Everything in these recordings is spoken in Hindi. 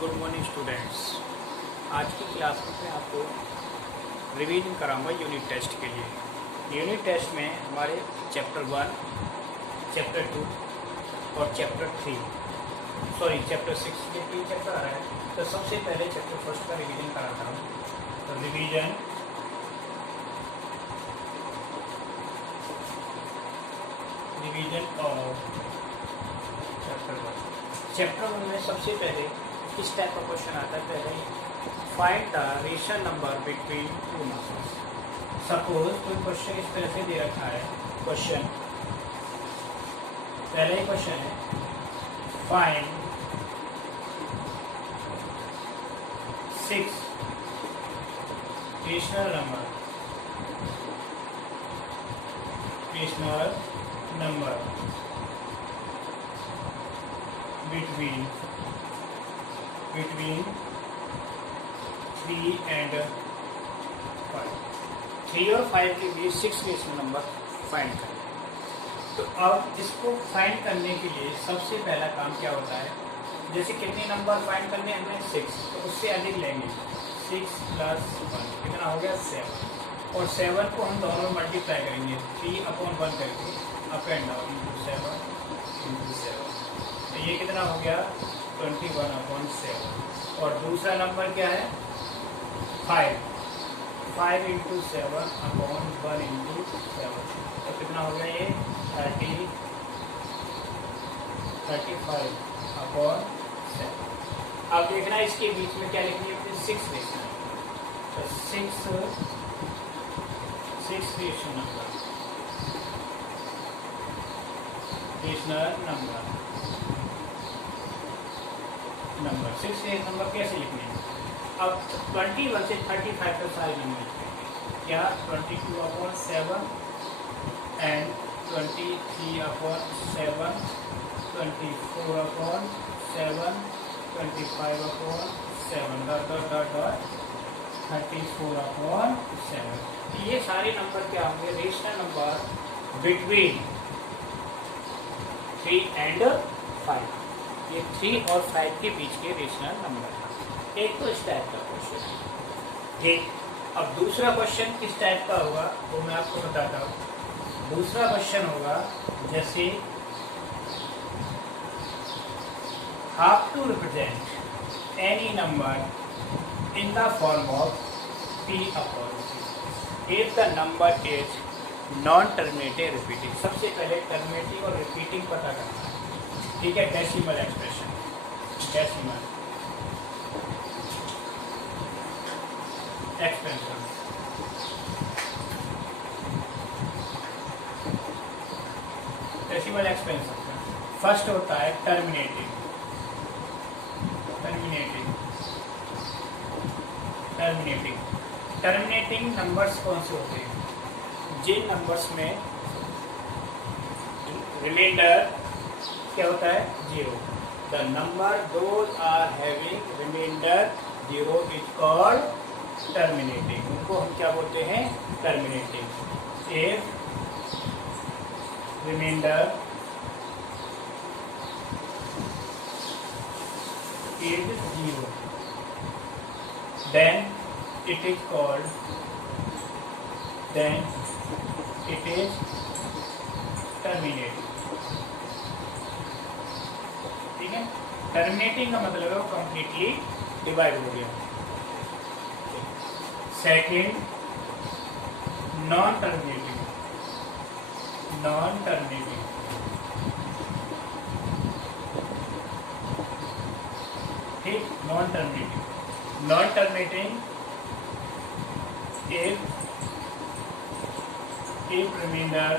Good morning students. आज की क्लास में आपको रिवीजन कराऊंगा यूनिट टेस्ट के लिए। यूनिट टेस्ट में हमारे चैप्टर 1, चैप्टर 2 और चैप्टर 6 के 3 चैप्टर आ रहा है। तो सबसे पहले चैप्टर फर्स्ट का रिवीजन कराता हूँ। तो रिवीजन ऑफ चैप्टर 1 में सबसे पहले किस टाइप का क्वेश्चन आता है? पहले find the rational number between two numbers. Suppose कोई क्वेश्चन इस तरह से दे रखा है। क्वेश्चन पहले ही क्वेश्चन है, find 6 rational number between 3 and 5। 3 और 5 के बीच 6 रेशनल नंबर फाइंड करें। तो अब इसको फाइंड करने के लिए सबसे पहला काम क्या होता है? जैसे कितने नंबर फाइंड करने हमें 6, तो उससे अधिक लेंगे। 6 + 1 कितना हो गया? 7। और 7 को हम दोनों मल्टीप्लाई करेंगे 3/1 करके, अप एंड डाउन, 7 × 7। तो ये कितना हो गया? 21/7। और दूसरा नंबर क्या है? 5 × 7/1 × 7। तो कितना हो गया? ये 35/7। अब देखना इसके बीच में क्या लिखनी है? 6 लिखना है। तो 6 रेशनल नंबर 6 नंबर कैसे लिखने हैं? अब 21 से 35 तक सारे नंबर लिखेंगे। क्या? 22/7 एंड 23/7, 24/7, 25/7, 34/7। ये सारे नंबर क्या होंगे? Rational number between 3 and 5। ये 3 और 5 के बीच के रेशनल नंबर है। एक तो इस टाइप का क्वेश्चन है। ठीक, अब दूसरा क्वेश्चन किस टाइप का होगा वो मैं आपको बताता हूँ। दूसरा क्वेश्चन होगा जैसे how to represent any number in the form of P/P if the number is non terminating repeating. सबसे पहले टर्मिनेटिंग और रिपीटिंग पता करना है। ठीक है, decimal expression, decimal expansion. Decimal expansion first होता है टर्मिनेटिंग नंबर्स कौन से होते हैं? जिन नंबर्स में रिमाइंडर क्या होता है? 0। The number those are having remainder 0 is called terminating. उनको हम क्या बोलते हैं? Terminating. If remainder is 0 then it is terminating। ठीक है, टर्मिनेटिंग का मतलब है वो कंप्लीटली डिवाइड हो गया। Second, non terminating. ठीक, non terminating if remainder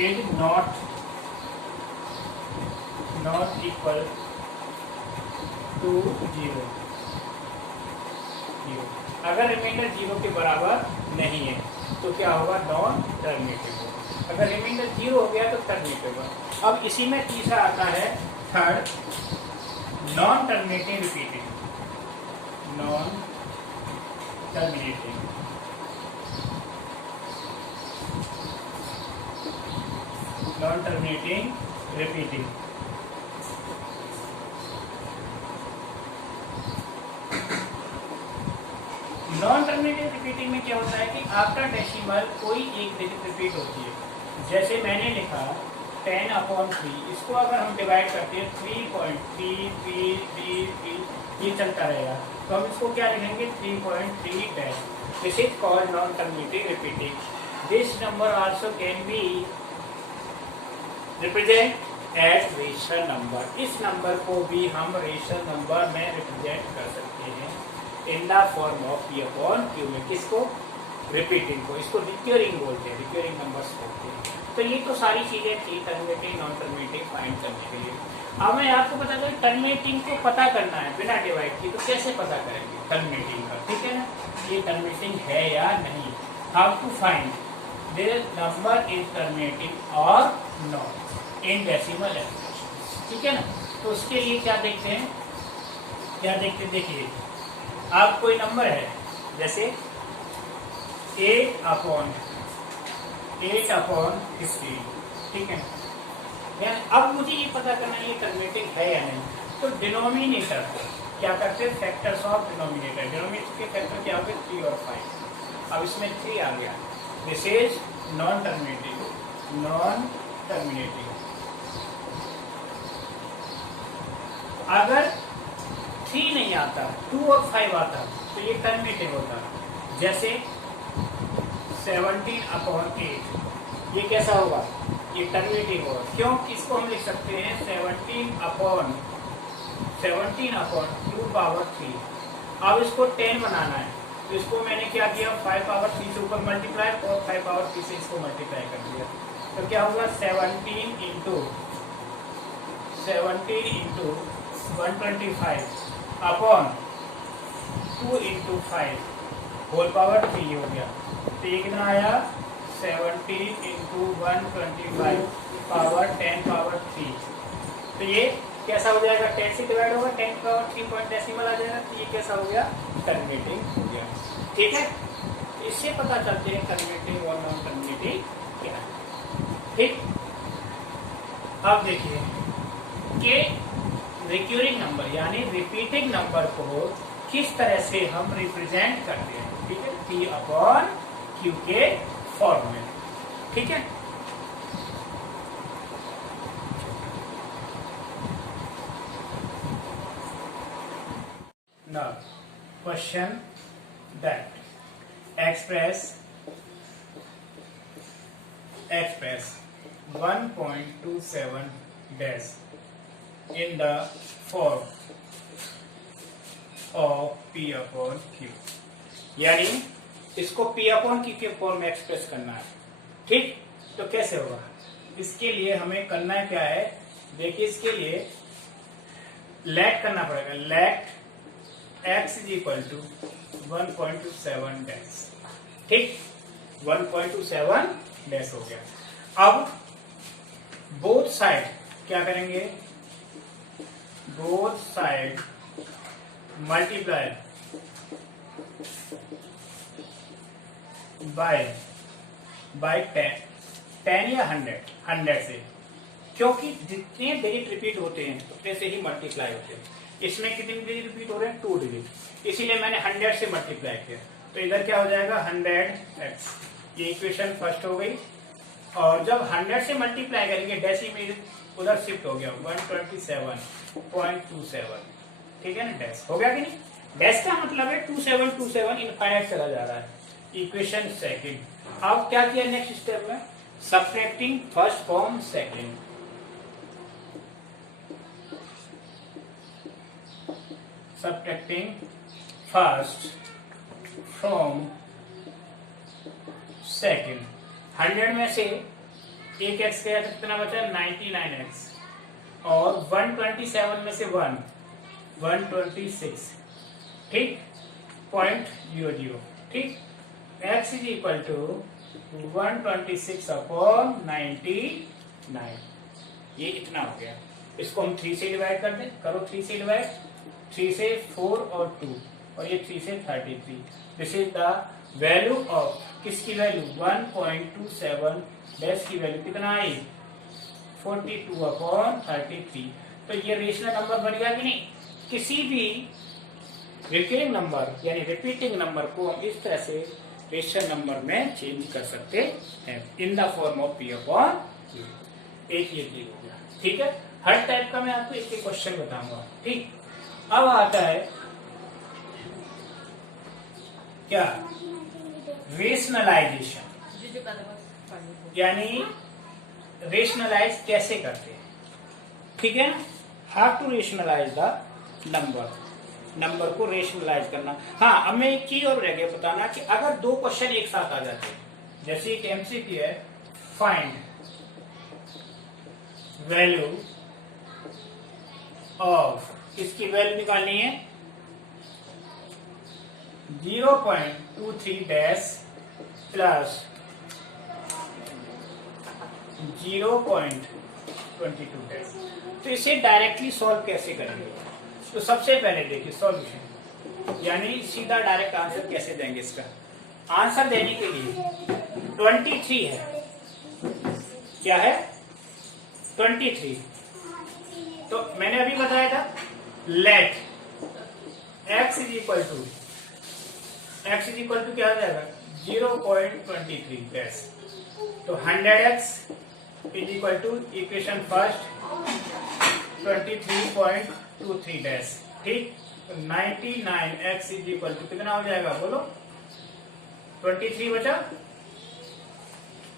is not equal to 0। अगर रिमाइंडर 0 के बराबर नहीं है तो क्या होगा? नॉन टर्मिनेटिव होगा। अगर रिमाइंडर 0 हो गया तो टर्मिनेटिव होगा। अब इसी में तीसरा आता है third, non terminating repeating. Non terminating repeating. Non terminative repeating में क्या होता है कि आफ्टर डेसिमल कोई एक डिजिट रिपीट होती है। जैसे मैंने लिखा 10/3, इसको अगर हम डिवाइड करते हैं 3.333 ये चलता रहेगा, तो हम इसको क्या लिखेंगे 3.3 dash. This is called non terminative repeating. This number also can be represent as rational number. इस नंबर को भी हम रेशनल नंबर में रिप्रेजेंट कर सकते हैं इन द फॉर्म ऑफ P/Q में। किसको? रिपीटिंग को। इसको रिक्योरिंग बोलते हैं, रिक्योरिंग नंबर्स बोलते हैं। तो ये तो सारी चीजें थी टर्मिनेटिंग नॉन टर्मिनेटिंग फाइंड करने के लिए। अब मैं आपको बता दूं टर्मिनेटिंग को पता करना है बिना डिवाइड की, तो कैसे पता करेंगे टर्मिनेटिंग का, ठीक है ना, ये टर्मिनेटिंग है या नहीं। How to find there number is terminating और नॉट इन डेसिमल एक्सप्रेशन, ठीक है ना। तो उसके लिए क्या देखते हैं, क्या देखते हैं, देखिए आप कोई नंबर है जैसे 8/15, ठीक है। अब मुझे ये पता करना है ये टर्मिनेटिंग है या नहीं, तो डिनोमिनेटर क्या करते हैं, फैक्टर्स ऑफ डिनोमिनेटर। डिनोमिनेटर के फैक्टर क्या हो गए 3 और 5। अब इसमें 3 आ गया, दिस इज नॉन टर्मिनेटिव। नॉन टर्मिनेटिव अगर 3 नहीं आता, 2 और 5 आता, तो ये टर्मिनेटिव होता। जैसे 17/8, ये कैसा होगा, ये टर्मिनेटिव होगा। क्यों? इसको हम लिख सकते हैं 17/2/3। अब इसको 10 बनाना है, तो इसको मैंने क्या किया 5/3 से ऊपर मल्टीप्लाई और 5/3 से इसको मल्टीप्लाई कर दिया। तो क्या होगा 17 into 125 upon 2 into 5 whole power 3 हो गया। तो ये कितना आया 17 इंटू 125 पावर 10/3। तो ये कैसा हो जाएगा, 10 से डिवाइड होगा, 10/3 पॉइंट डेसिमल आ जाएगा। तो ये कैसा हो गया, टर्मिनेटिंग हो गया, ठीक है। इससे पता चलते हैं टर्मिनेटिंग और नॉन टर्मिनेटिंग क्या है, ठीक। अब देखिए कि रिक्यूरिंग नंबर यानी रिपीटिंग नंबर को किस तरह से हम रिप्रेजेंट करते हैं, ठीक है, P/Q के फॉर्म में, ठीक है। Now question that express 1.27 dash in the form of P/Q, यानी इसको P/Q के फॉर्म में एक्सप्रेस करना है, ठीक। तो कैसे होगा, इसके लिए हमें करना क्या है, देखिए इसके लिए लेट करना पड़ेगा। Let x is equal to 1.27 dash, ठीक, 1.27 डैश हो गया। अब बोथ साइड क्या करेंगे, बोथ साइड मल्टीप्लाई बाय 10 या 100 से, क्योंकि जितने डिजिट रिपीट होते हैं उतने से ही मल्टीप्लाई होते हैं। इसमें कितने डिजिट रिपीट हो रहे हैं, 2 डिजिट, इसीलिए मैंने 100 से मल्टीप्लाई किया। तो इधर क्या हो जाएगा 100x, ये इक्वेशन फर्स्ट हो गई। और जब 100 से मल्टीप्लाई करेंगे डेसिमल उधर शिफ्ट हो गया 127.27, ठीक है ना, डैश हो गया कि नहीं। डैश का मतलब है 2727 इनफाइनाइट चला जा रहा है। Equation second. अब क्या किया नेक्स्ट स्टेप में, subtracting first from second. Subtracting first from second. 100 में से एक एक्स गया तो कितना बचा 99x, और 127 में से 126, ठीक, 0.00, ठीक। x इज इक्वल टू 126/99, ये इतना हो गया। इसको हम 3 से डिवाइड कर दें, करो 3 से डिवाइड, 3 से 4 और 2, और ये 3 से 33। This is the value of किसकी वैल्यू 1.27 डैश की वैल्यू कितना आई 42/33। तो ये रेशनल नंबर बन गया कि नहीं। किसी भी रिकरिंग नंबर यानी रिपीटिंग नंबर को हम इस तरह से रेशनल नंबर में चेंज कर सकते हैं इन द फॉर्म ऑफ P/Q। एक ये चीज हो गया, ठीक है। हर टाइप का मैं आपको एक क्वेश्चन बताऊंगा, ठीक। अब आता है क्या, रेशनलाइजेशन, यानी रेशनलाइज कैसे करते हैं, ठीक है। How to rationalize the number को रेशनलाइज करना। हाँ, अब मैं एक चीज और रह गया बताना कि अगर दो क्वेश्चन एक साथ आ जाते हैं, जैसे एक एमसीक्यू है, फाइंड वैल्यू ऑफ, इसकी वैल्यू निकालनी है 0.23 डैश प्लस 0.22 डैश। तो इसे डायरेक्टली सॉल्व कैसे करेंगे। तो सबसे पहले देखिए सॉल्यूशन, यानी सीधा डायरेक्ट आंसर कैसे देंगे। इसका आंसर देने के लिए 23 है, क्या है 23। तो मैंने अभी बताया था let x is equal to क्या हो जाएगा 0.23 डैश। तो 100x is equal to equation first 23.23 dash, ठीक। तो 99x इज इक्वल टू कितना हो जाएगा बोलो, 23 बचा।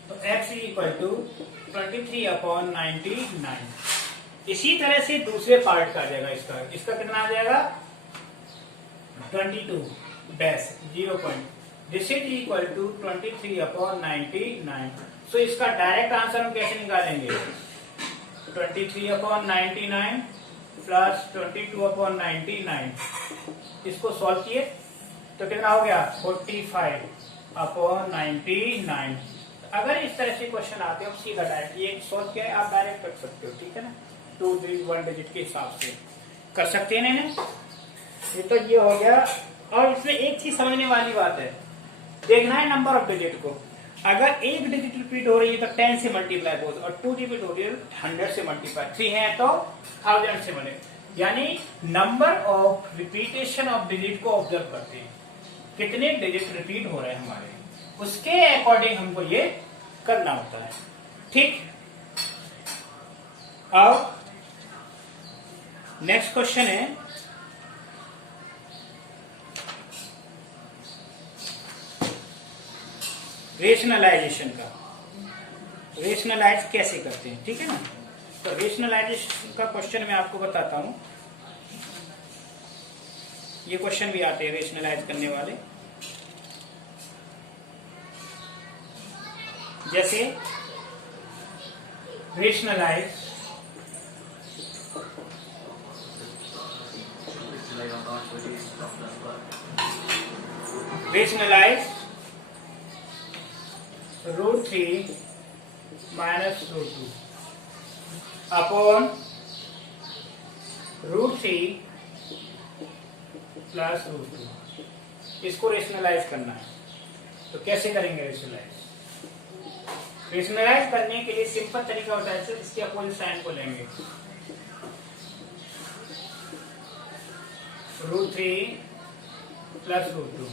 तो x इज इक्वल टू 23/99। इसी तरह से दूसरे पार्ट का आ जाएगा, इसका कितना आ जाएगा 22 dash 0. This is equal to 23/99। So इसका डायरेक्ट आंसर हम कैसे निकालेंगे, 23/99 प्लस 22/99। इसको सॉल्व किए तो कितना हो गया 45/99। अगर इस तरह से क्वेश्चन आते हो सीधा डायरेक्ट ये सॉल्व किया है, आप डायरेक्ट कर सकते हो, ठीक है ना। 2 डिजिट 1 डिजिट के हिसाब से कर सकते हैं ना। ये तो ये हो गया। और इसमें एक चीज समझने वाली बात है, देखना है नंबर ऑफ डिजिट को। अगर एक डिजिट रिपीट हो रही है तो 10 से मल्टीप्लाई बोल, और 2 रिपीट हो रही है 100 से मल्टीप्लाई, 3 है तो 1000 से बने। यानी number of repetition of digit को ऑब्जर्व करते हैं, कितने डिजिट रिपीट हो रहे हैं हमारे, उसके अकॉर्डिंग हमको ये करना होता है, ठीक। अब नेक्स्ट क्वेश्चन है रेशनलाइजेशन का। रेशनलाइज कैसे करते हैं, ठीक है ना। तो रेशनलाइजेशन का क्वेश्चन मैं आपको बताता हूं। ये क्वेश्चन भी आते हैं रेशनलाइज करने वाले, जैसे रेशनलाइज √3 माइनस √2 अपॉन √3 प्लस √2। इसको रेशनलाइज करना है। तो कैसे करेंगे रेशनलाइज करने के लिए सिंपल तरीका होता है, सिर्फ इसके अपोजिट साइन को लेंगे। √3 प्लस √2।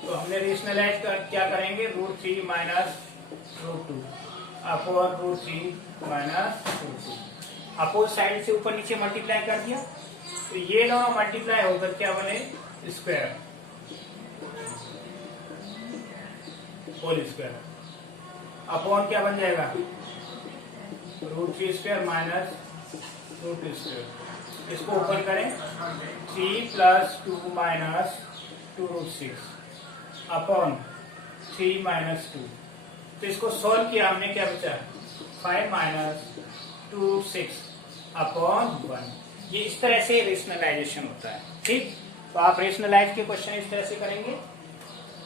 तो हमने रेशनलाइज क्या करेंगे, √3 minus √2 upon √3 minus √2। Opposite side से ऊपर नीचे मल्टीप्लाई कर दिया, तो ये दोनों मल्टीप्लाई होकर क्या बने स्क्वायर, होल स्क्वायर। अपॉन क्या बन जाएगा √3 स्क्वायर माइनस √2 स्क्वायर। इसको ऊपर करें 3 प्लस 2 माइनस 2√6 अपॉन 3 माइनस 2। तो इसको सोल्व किया हमने, क्या बचा 5 माइनस 2√6 अपॉन 1। ये इस तरह से रेशनलाइजेशन होता है, ठीक। तो आप रेशनलाइज के क्वेश्चन इस तरह से करेंगे,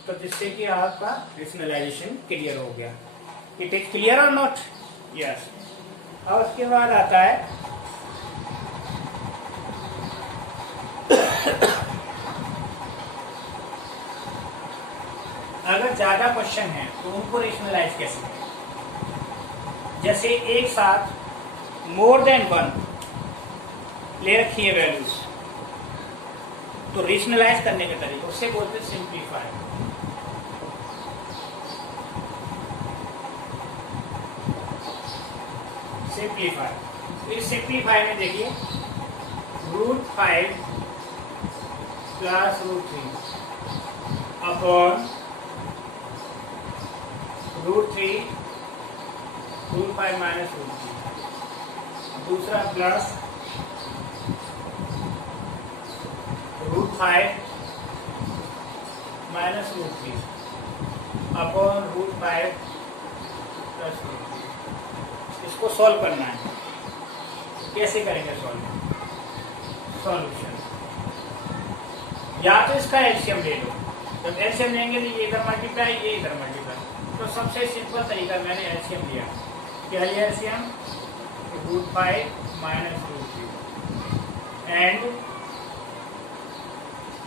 तो जिससे कि आपका रेशनलाइजेशन क्लियर हो गया। इट इज क्लियर और नॉट, यस। और उसके बाद आता है अगर ज्यादा क्वेश्चन है तो उनको रेशनलाइज कैसे करें। जैसे एक साथ मोर देन 1 ले रखी है वैल्यूज, तो रेशनलाइज करने के तरीके उससे बोलते हैं सिंप्लीफाई। सिंप्लीफाई, तो इस सिंप्लीफाई में देखिए √5 प्लस √3 अपॉन √3 √5 माइनस √3, दूसरा प्लस √5 माइनस √3 अपॉन √5 प्लस √3। इसको सॉल्व करना है। कैसे करेंगे सॉल्यूशन? या तो इसका एलसीएम ले लो, जब एलसीएम लेंगे तो ये इधर मल्टीप्लाई, ये इधर मल्टीप्लाई, तो सबसे सिंपल तरीका मैंने एलसीएम लिया। क्या लिया एलसीएम? √5 minus √3 and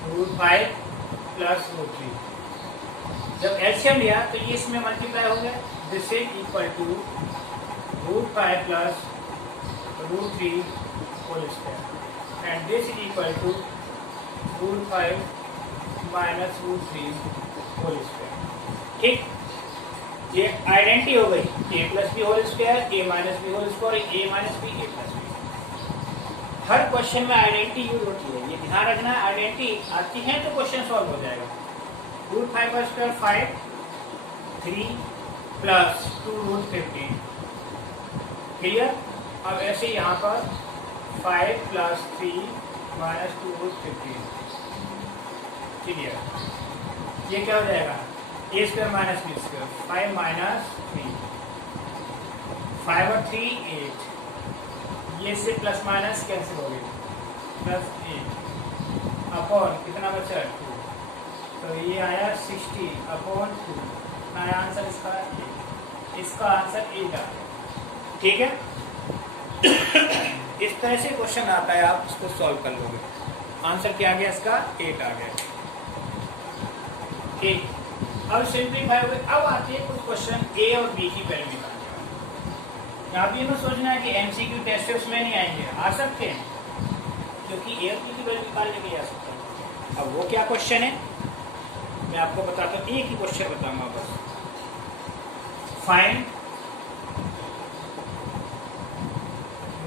√5 plus √3। जब एलसीएम लिया तो ये इसमें मल्टीप्लाई हो गया, this is equal to √5 plus √3 whole square and this is equal to √5 minus √3 whole square. ठीक, ये आइडेंटिटी हो गई। a plus B whole square, a minus B whole square, a minus B, a plus B. हर क्वेश्चन में आइडेंटिटी यूज होती है, ये ध्यान रखना। आइडेंटिटी आती है तो क्वेश्चन सॉल्व हो जाएगा। √5 का स्क्वायर 5, 3 प्लस 2√15, क्लियर। अब ऐसे यहाँ पर 5 प्लस 3 माइनस 2√15, क्लियर। ये क्या हो जाएगा? a square minus b square, 5 minus 3, 5 और 3 8, ये से प्लस माइनस कैंसिल हो गई, प्लस 8 अपॉन कितना बचा? 2, तो ये आया 60 अपॉन 2। नया आंसर इसका 8, इसका आंसर 8 आ गया। ठीक है, इस तरह से क्वेश्चन आता है, आप इसको सॉल्व कर लोगे। आंसर क्या आ गया इसका? 8 आ गया। ठीक, अब सिंप्लीफाई हो गए। अब आते हैं कुछ क्वेश्चन ए और बी की वैल्यू निकालने। आप ये ना सोचना है कि एमसीक्यू टेस्ट है उसमें नहीं आएंगे, आ सकते हैं, क्योंकि ए और बी की वैल्यू निकालने के लिए आ सकते हैं। अब वो क्या क्वेश्चन है मैं आपको बताता हूँ, एक ही क्वेश्चन बताऊंगा बस। Find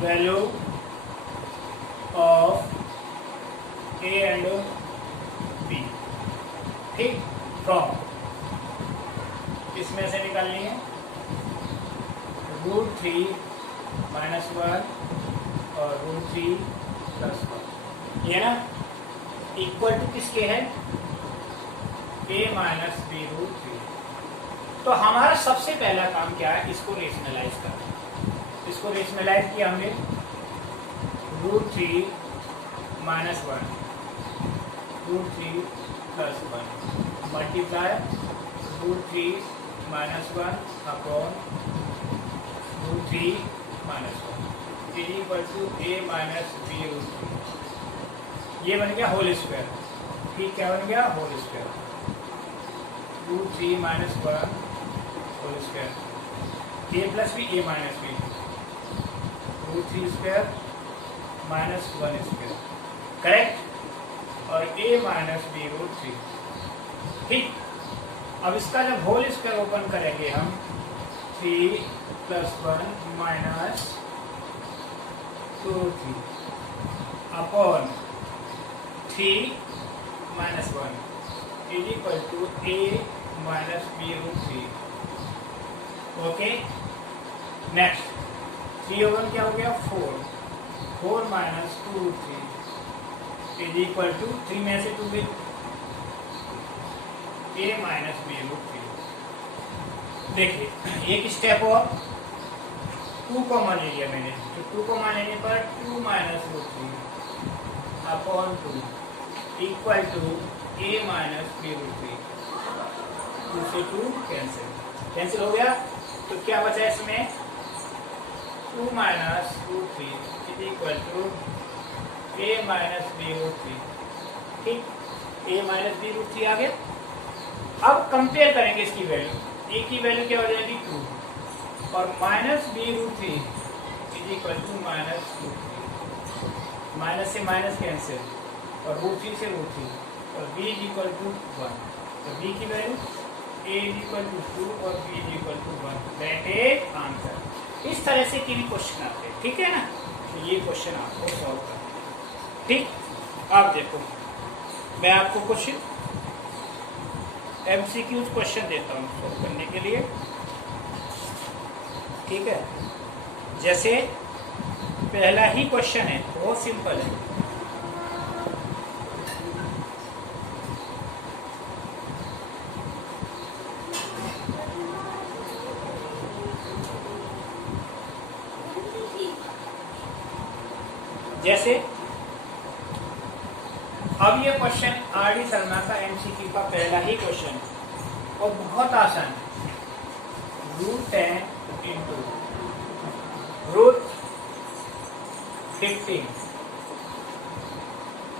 value of A and B. ठीक, फ्रॉम इसमें से निकालनी है √3 माइनस 1 और √3 प्लस 1, ये ना इक्वल टू किसके है? a minus B √3। तो हमारा सबसे पहला काम क्या है? इसको रेशनलाइज करना। इसको रेशनलाइज किया हमने √3 minus 1 √3 plus 1 multiply √3 minus 1 upon √3 minus 1 is equal to a minus B √3। ये बन गया होल स्क्वायर। ठीक, क्या बन गया? Whole square. √3 minus 1 whole square, a plus B, a minus B, √3 square minus 1 square, correct. और a माइनस बी √3। ठीक, अब इसका जब होल स्क्वायर ओपन करेंगे हम 3 plus 1 minus 2√3 upon 3 minus 1 is equal to a minus B √3। Okay, next 3 और 1 क्या हो गया? 4 माइनस 2√3 इज इक्वल टू 3 में से 2 गई, a माइनस बी √3। देखिए एक स्टेप और 2 कॉमन ले लिया मैंने, तो 2 कॉमन लेने पर 2 minus √3 upon 2 equal to a minus B √3। 2 से 2 कैंसिल हो गया, तो क्या बचा इसमें? 2 minus √3 is equal to a minus B √3। ठीक, a माइनस बी √3 आ गया। अब कंपेयर करेंगे इसकी वैल्यू। a की वैल्यू क्या हो जाएगी? 2 और minus B √3 is equal to minus root three, minus से माइनस कैंसिल और रूट थ्री से रूट थ्री और b is equal to one. तो b की value a is equal to two और b is equal to one, that is answer. इस तरह से किसी क्वेश्चन आते हैं, ठीक है ना। तो ये क्वेश्चन आपको सॉल्व करना है, ठीक। आप देखो मैं आपको कुछ MCQ क्वेश्चन देता हूँ सॉल्व करने के लिए, ठीक है। जैसे पहला ही क्वेश्चन है, बहुत सिंपल है। जैसे अब ये क्वेश्चन RD शर्मा का MCQ का पहला ही क्वेश्चन और बहुत आसान है। Root 10 into root 15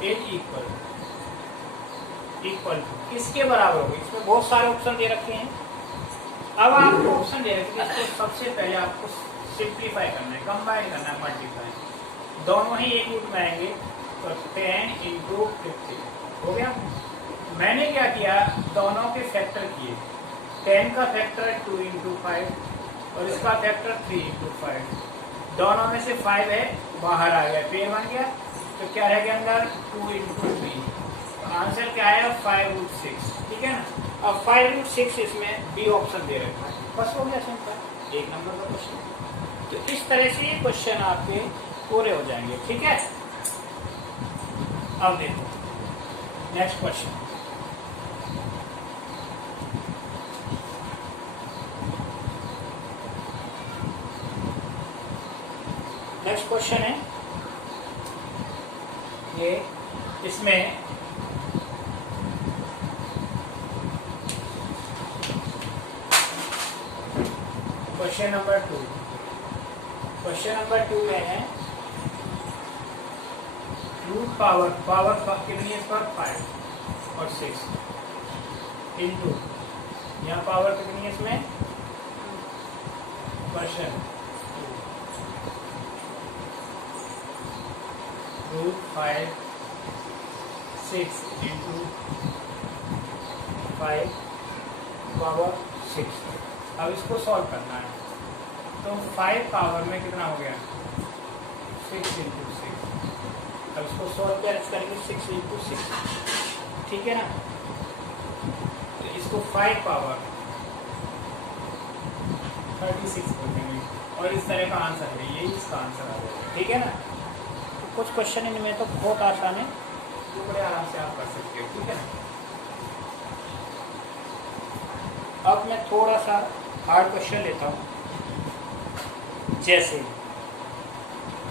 is equal to किसके बराबर होगी। इसमें बहुत सारे ऑप्शन दे रखे हैं। अब आपको ऑप्शन दे रखे हैं, इसको सबसे पहले आपको सिंप्लीफाई करना है, कंबाइन करना है, मल्टीप्लाई। दोनों ही एक रूट में आएंगे तो 10 इंटू 15 हो गया। मैंने क्या किया, दोनों के फैक्टर किए। 10 का फैक्टर 2 इंटू 5 और इसका फैक्टर 3 इंटू 5। दोनों में से 5 है, बाहर आ गया, पेड़ बन गया। तो क्या रह गया अंदर 2 इंटू 3। तो आंसर क्या है 5√6, ठीक है ना। अब 5√6 इसमें बी ऑप्शन दे रखा है, बस हो गया सिंपल, एक नंबर का क्वेश्चन। तो इस तरह से ये क्वेश्चन आपके पूरे हो जाएंगे, ठीक है। अब देखो नेक्स्ट क्वेश्चन। नेक्स्ट क्वेश्चन है ये, इसमें क्वेश्चन नंबर 2। क्वेश्चन नंबर 2 में है रूट पावर कितनी है पर 5 और 6 इंटू, यहाँ पावर कितनी है इसमें क्वेश्चन रूट 5 6 इंटू 5 पावर 6। अब इसको सॉल्व करना है। तो 5 पावर में कितना हो गया 6 इंटू 6। अब इसको सॉल्व करेंगे 6 इंटू 6, ठीक है ना। तो इसको 5 पावर 36 कर देंगे और इस तरह का आंसर है, यही इसका आंसर आ जाएगा, ठीक है ना। तो कुछ क्वेश्चन इनमें तो बहुत आसान है, जो बड़े आराम से आप कर सकते हो, ठीक है ना। अब मैं थोड़ा सा हार्ड क्वेश्चन लेता हूँ। जैसे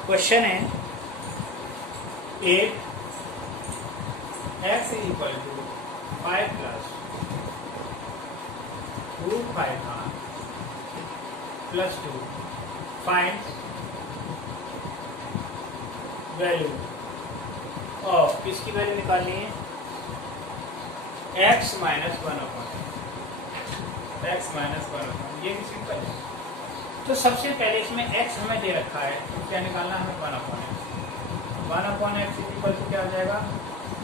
क्वेश्चन है 8 x is equal to 5 plus root 5 plus 2 find value of, किसकी वैल्यू निकालनी है x माइनस 1/, x माइनस 1/, ये भी सिंपल है। तो सबसे पहले इसमें x हमें दे रखा है, तो क्या निकालना है हमें 1/x। 1/x इक्वल टू क्या हो जाएगा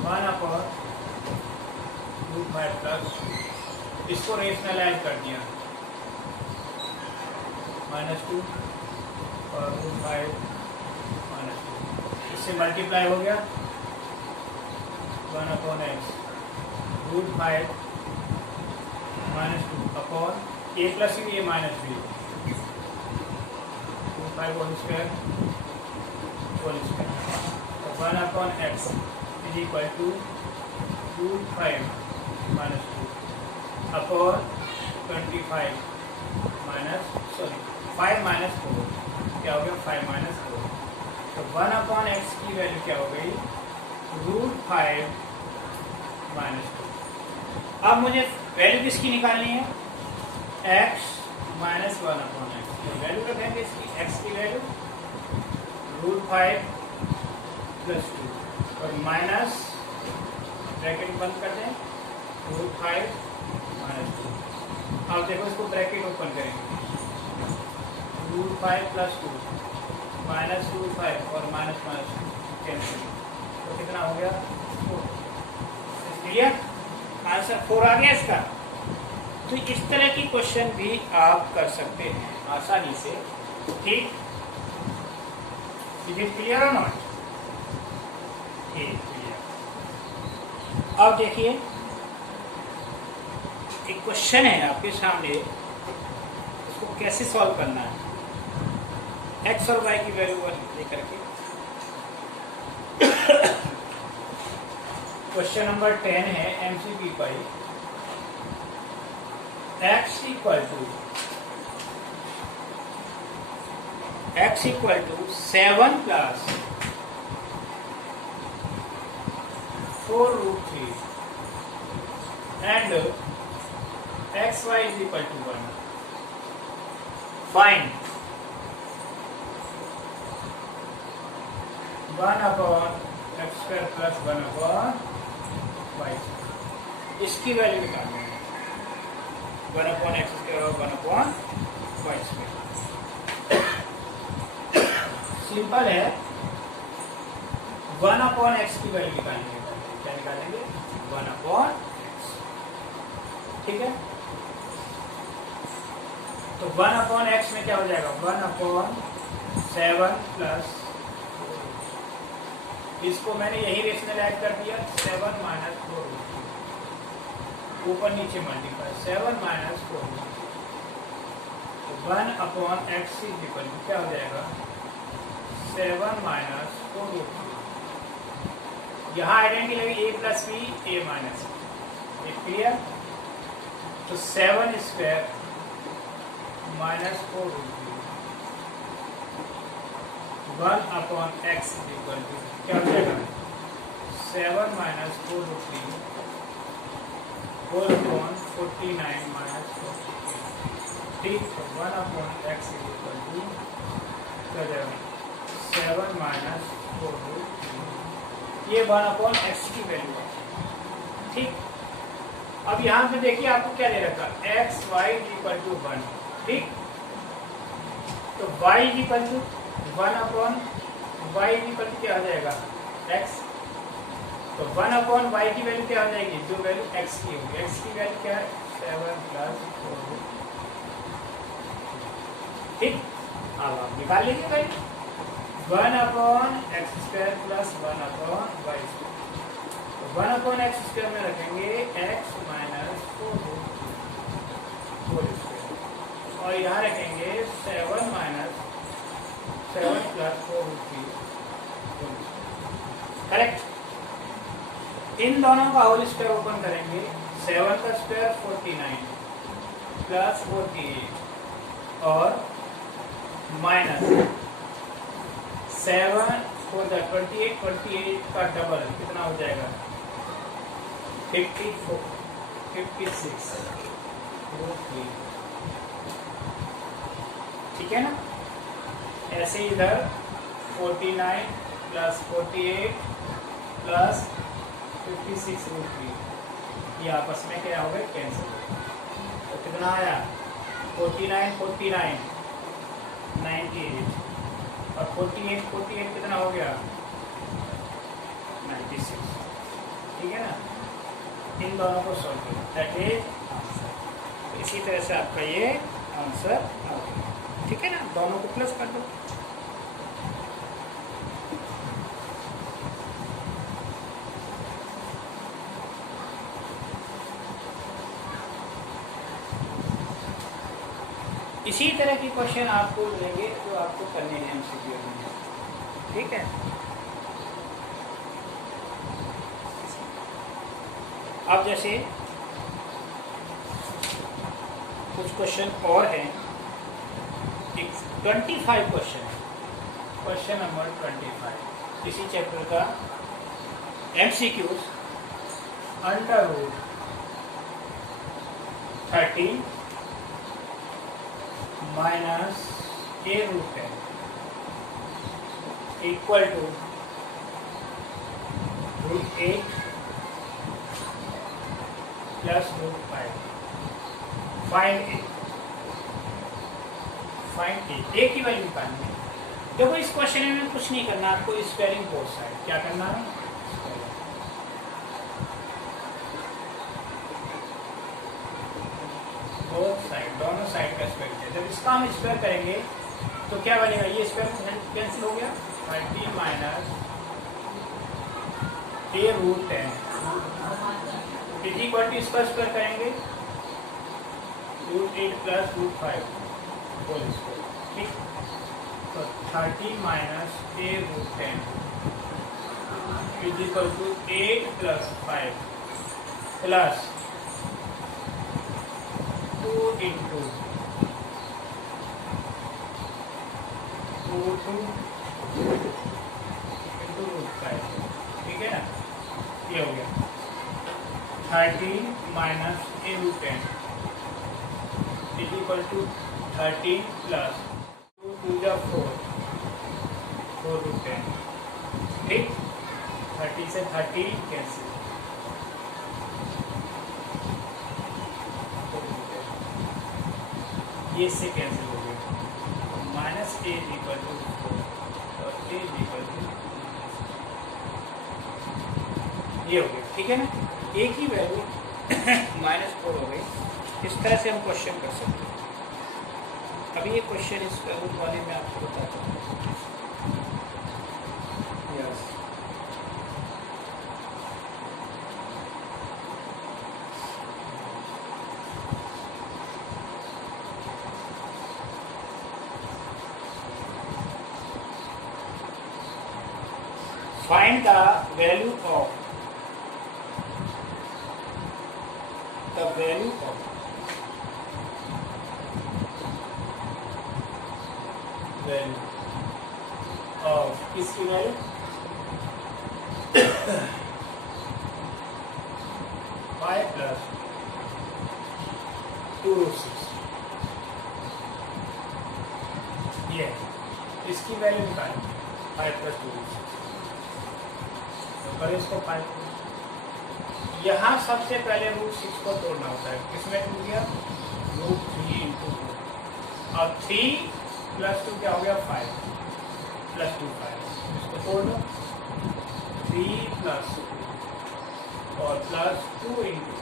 1/√5 प्लस, इसको रेशनलाइज कर दिया -2 और √5 -2, इससे मल्टीप्लाई हो गया 1/x √5 -2 upon a plus a minus b, 2 whole square तो 1/x is equal to √5 -2 upon 25 5 minus 4, क्या हो गया 5 माइनस 4। तो 1/x की वैल्यू क्या हो गई √5 -2। अब मुझे वैल्यू किसकी निकालनी है x माइनस 1/x। तो वैल्यू रखेंगे इसकी x की वैल्यू √5 प्लस 2 और माइनस ब्रैकेट बंद कर दें √5 -2। अब देखो इसको ब्रैकेट ओपन करेंगे √5 प्लस 2 -2 और माइनस कैंसिल, तो कितना हो गया 4। क्लियर, आंसर 4 आ गया इसका। तो इस तरह की क्वेश्चन भी आप कर सकते हैं आसानी से। ठीक, इज इट क्लियर और नॉट? ठीक, क्लियर। अब देखिए एक क्वेश्चन है आपके सामने, इसको कैसे सॉल्व करना है। एक्स और वाई की वैल्यू लेकर के क्वेश्चन नंबर 10 है एमसीक्यू पाई। x equal to 7 plus 4√3 and xy is equal to 1। Find 1/x² plus 1/y। इसकी वैल्यू निकालनी है, 1/x² और 1/y²। सिंपल है, 1/x की वैल्यू निकालेंगे। क्या निकालेंगे? 1/x। ठीक है, तो 1/x में क्या हो जाएगा? 1/7 प्लस, इसको मैंने यही रेशनलाइज कर दिया, 7 माइनस 4, ऊपर नीचे मल्टीप्लाई, 7 माइनस 4। तो 1/x इज इक्वल टू क्या हो जाएगा? 7 माइनस 4। यहाँ आइडेंटिटी लगी a plus B, a minus b. Clear? तो 7 square minus 4√3 1/x is equal to क्या हो जाएगा? 7 माइनस 4√3 4/49 माइनस 43। ठीक, तो 1/x इज इक्वल टू क्या हो जाएगा? 7 माइनस 4√3। ये 1/x की वैल्यू है। ठीक, अब यहाँ पे देखिए आपको क्या दे रखा? x y equal to 1। ठीक, तो y equal to 1/y equal to क्या हो जाएगा? x। तो 1/y की वैल्यू क्या हो जाएगी? जो वैल्यू x की होगी। x की वैल्यू क्या है? 7 प्लस 4। ठीक, अब आप निकाल लीजिए वैल्यू, 1/x² प्लस 1/y²। तो 1/x² में रखेंगे x माइनस 4² और यहाँ रखेंगे 7 माइनस 7 प्लस 4√3। करेक्ट। इन दोनों का होल स्क्वायर ओपन करेंगे, 7 का स्क्वायर 49 प्लस 48 और माइनस 7 4 28, 28 का डबल कितना हो जाएगा? 54 56√3। ठीक है ना? ऐसे इधर 49 प्लस 48 प्लस 56√3, ये आपस में क्या हो गए? कैंसिल। तो कितना आया? 49 49 98 और 48 48 कितना हो गया? 96। ठीक है ना? इन दोनों को सॉल्व करो, दैट इज आंसर। तो इसी तरह से आपका ये आंसर आ गया। ठीक है ना? दोनों को प्लस कर दो। इसी तरह की क्वेश्चन आपको मिलेंगे जो आपको करने हैं एमसीक्यू में। ठीक है, अब जैसे कुछ क्वेश्चन और हैं, 25 क्वेश्चन है, क्वेश्चन नंबर 25 इसी चैप्टर का MCQs. √13 minus a√10 equal to √8 plus √5। Find a की वैल्यू निकालनी है। देखो इस क्वेश्चन में कुछ नहीं करना, आपको स्क्वायरिंग बोथ साइड क्या करना है, बोथ साइड, दोनों साइड का स्क्वायर किया। जब इसका हम स्क्वायर करेंगे तो क्या बनेगा, ये स्क्वायर कैंसिल हो गया, 30 minus a root 10 is equal to इसका स्क्वायर करेंगे root 8 plus root 5 whole square, ठीक। तो 30 minus a root 10 is equal to 8 plus 5 plus 2 into root 5, ठीक है ना, ये हो गया 13 minus a root 10 is equal to 13 plus 2 two जा 4 रूट 10, ठीक। 30 से 30 कैंसिल, ये से कैंसिल हो गया, minus a is equal to 4 और a इज इक्वल टू ये हो गया, ठीक है ना। एक ही वैल्यू -4 हो गई। इस तरह से हम क्वेश्चन कर सकते हैं। अभी ये क्वेश्चन इस वाले में आपको बताता हूँ। Yes, find the value of value of किसकी वैल्यू 5 प्लस 2 रूट 6, ये इसकी वैल्यू निकालें 5 प्लस 2 रूट 6, तो करें इसको 5। यहाँ सबसे पहले रूट 6 को तोड़ना होता है, किसमें टूट गया, रूट 3 इंटू अब 3 प्लस 2 क्या हो गया 5 प्लस 2 5, इसको तोड़ दो 3 प्लस और प्लस 2 इंटू,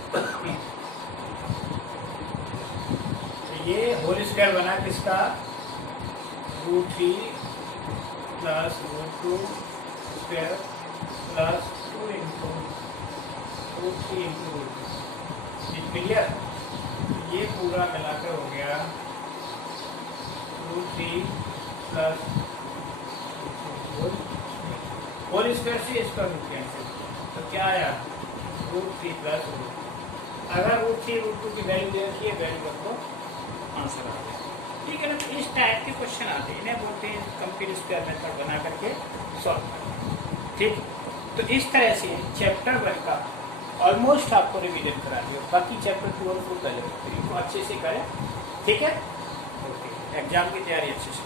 तो ये होल स्क्वायर बना किसका, root 3 plus root 2 square plus 2 into root 3 into clear. ये पूरा मिलाकर हो गया रूट 3 प्लस होल स्क्वायर से इसका रूट कैंसिल, तो क्या आया रूट 3 प्लस रूट। अगर रूट 3 रूट 2 की वैल्यू दे रखी है, वैल्यू रखो, आंसर आ गया, ठीक है ना। इस टाइप के क्वेश्चन आते हैं, इन्हें बोलते हैं कंप्लीट स्क्वायर मेथड बना करके सॉल्व करना, ठीक। तो इस तरह से चैप्टर 1 का ऑलमोस्ट आपको रिवीजन करा दिया, बाकी चैप्टर 2 और 4 पहले तो अच्छे से करें, ठीक है। ओके, एग्जाम की तैयारी अच्छे से